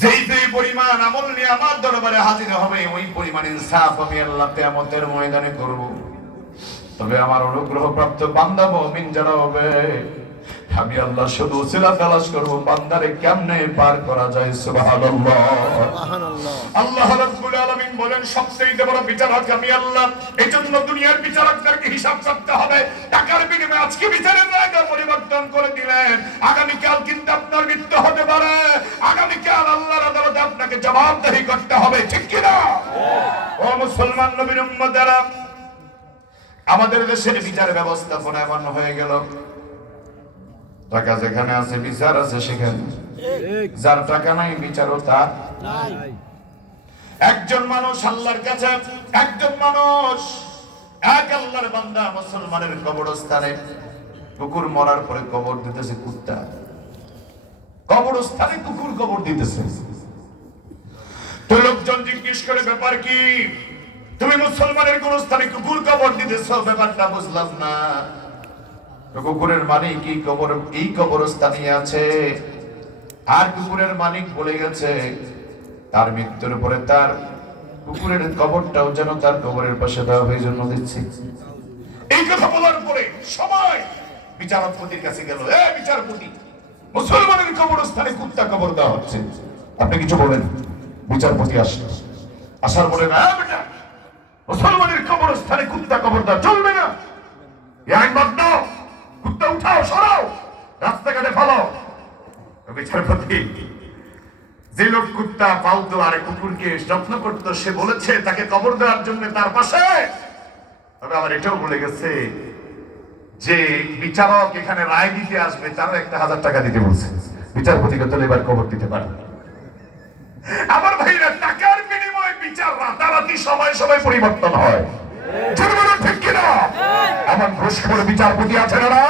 যেই পরিমাণ আমল নিয়ে আমার দরবারে হাজির হবে ওই পরিমাণ ইনসাফ আমি আল্লাহ কিয়ামতের ময়দানে করব। তবে আমার অনুগ্রহ প্রাপ্ত বান্দা মুমিন যারা হবে আমি আল্লাহ শুধু উসিলা তালাশ করব বান্দারে কেমনে পার করা যায়। সুবহানাল্লাহ সুবহানাল্লাহ। আল্লাহ রাব্বুল আলামিন বলেন সবচেয়ে বড় বিচারক আমি আল্লাহ। এজন্য দুনিয়ার বিচারকদেরকে হিসাব করতে হবে। টাকার বিনিময়ে আজকে বিচারের রায়টা পরিবর্তন করে দিলেন, আগামী কাল কিন্তু আপনার মৃত্যু হতে পারে। আগামী কাল আল্লাহর আদালতে আপনাকে জবাবদিহি করতে হবে, ঠিক কি না? ও মুসলমান নবীর উম্মতেরা, আমাদের দেশের বিচার ব্যবস্থাপনা এমন হয়ে গেল টাকা যেখানে আছে বিচার আছে সেখানে, যার টাকা নাই বিচারও তার নাই। একজন মানুষ আল্লাহর কাছে, একজন মানুষ এক আল্লাহর বান্দা মুসলমানের কবরস্থানে কুকুর মরার পরে কবর দিতেছে কুত্তা, কবরস্থানে কুকুর কবর দিতেছে। তো লোকজন জিজ্ঞেস করে ব্যাপার কি, তুমি মুসলমানের গোরস্থানে কুকুর কবর দিতেছো, ব্যাপারটা বুঝলাম না। কুকুরের মালিক এই কবরস্থানে আছে, আর কুকুরের মালিক বলে গেছে তার মৃত্যুর পরে তার কুকুরের কবরটাও যেন তার কবরের পাশে দেওয়া হয়, জন্য দিচ্ছি। এই কথা বলার পরে সবাই বিচারপতির কাছে গেল, বিচারপতি মুসলমানের কবরস্থানে কুত্তা কবর দেওয়া হচ্ছে, আপনি কিছু বলেন। বিচারপতি আসার বলে না বেটা, মুসলমানের কবরস্থানে কুত্তা কবর দেওয়া চলবে না, আইন বাধ্য, কুত্তা উঠাও সরাও রাস্তাঘাটে ফেলাও। বিচারপতি যে লোক কুত্তা পালতো আর কুকুরকে যত্ন করতো সে বলেছে তাকে কবর দেওয়ার জন্য তার পাশে, তবে আবার এটাও বলে গেছে যে বিচারক এখানে রায় দিতে আসবে তারও 1000 টাকা দিতে বলছে। বিচারপতিকে তো এবার কবর দিতে পারে। আমার ভাইরা, টাকার বিনিময়ে বিচার রাতারাতি সময় পরিবর্তন হয়, ঠিক কিনা? আমার ঘুষখোর বিচারপতি আছে না?